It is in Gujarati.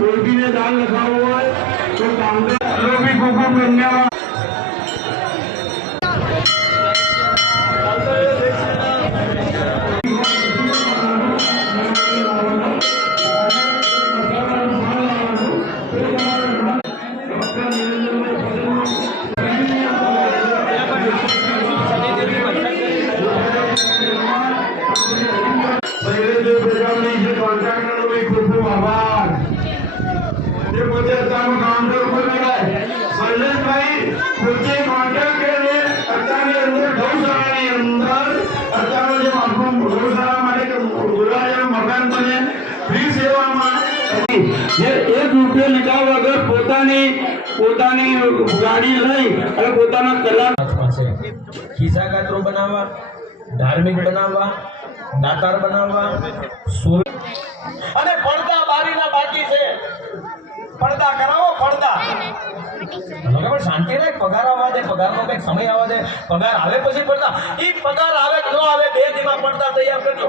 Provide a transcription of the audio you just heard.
कोई भी ने दान लिखा हुआ है तो कांग्रेस भी खूब धन्यवाद। एक रुपये લીધા વગર પોતાની ગાડી લઈ અને પોતાના કલા ખિસ્સાગાત્રો બનાવવા, ધાર્મિક બનાવવા, દાતાર બનાવવા, અને પડદા બારીના બાકી છે, પડદા કરાવો પડદા પણ શાંતિ રાખ, પગાર આવવા દે, પગારનો કઈક સમય આવવા દે, પગાર આવે પછી પડદા, ઈ પગાર આવે કે ન આવે 2 દીમાં પડદા તૈયાર કરજો।